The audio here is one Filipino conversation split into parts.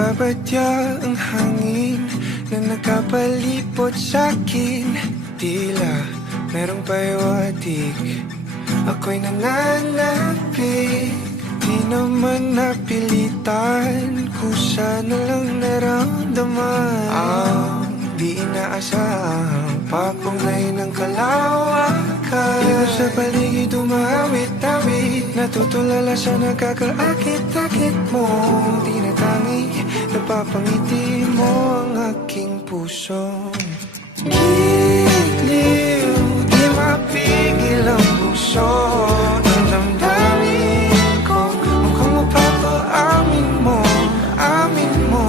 Nababadya ang hangin na nakapalipot sa'kin. Tila merong pahiwatig, ako'y nananapig. Di naman napilitan, kusa na lang naramdaman ang di inaasahang papunay ng kalawakan. Di ko sa paligid umawit-awit, natutulala sa nakakaakit-akit mo. Tinatangi, napapangiti mo ang aking puso. Giliw, di mapigil ang puso. Ang damdamin ko, mukhang mapapaamin mo, amin mo.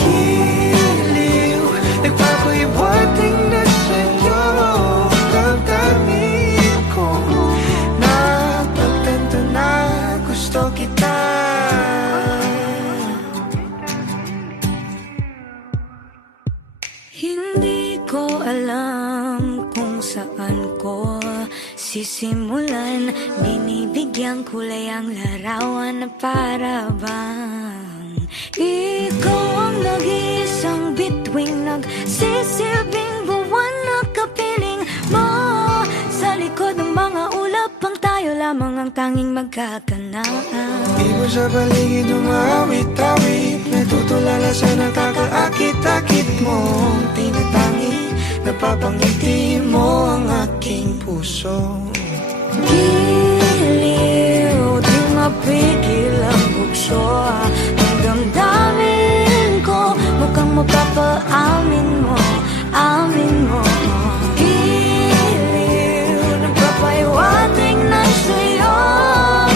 Giliw, nagpapahiwating na sa'yo. Damdamin ko, napagtanto na gusto kita. Hindi ko alam kung saan ko sisimulan. Binibigyan kulay ang larawan na para bang ikaw ang nag-iisang bituing, nagsisilbing buwan na kapiling mo. Sa likod ng mga ulap ang tayo lamang ang tanging magkakanaan. Di mo sa paligid umawit-awit, natutulala sa nakakaakit-akit mo. Tinatangi, napapangiti mo ang aking puso. Giliw, di mapigil ang bukso. Ang damdamin ko, mukhang mapapaamin mo, amin mo. Giliw, nagpapahiwatig na sa'yo.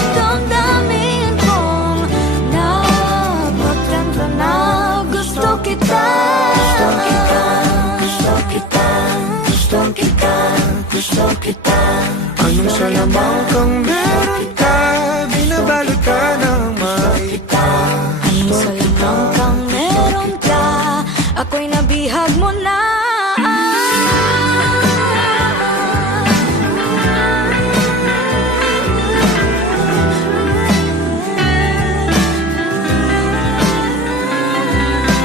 Ang damdamin kong napagtanto na gusto kita. Gusto kita, gusto kita, gusto kita. Anong salamang kang meron ka, binabalot ka ng makita. Anong salamang kang meron ka, ako'y nabihag mo na.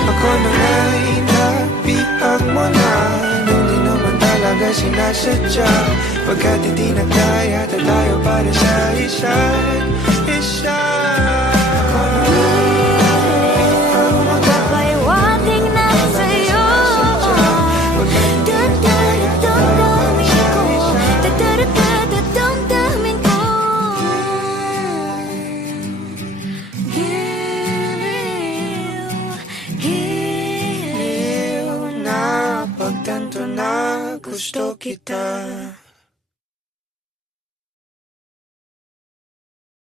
Ako na nga'y nabihag mo na, nung di naman talaga sinasadya. Pagkat hindi nagkaya tayo para sa isa't isa. Magpapahiwatig na sa'yo. Damdamin ko, giliw, giliw. Napagtanto na gusto kita.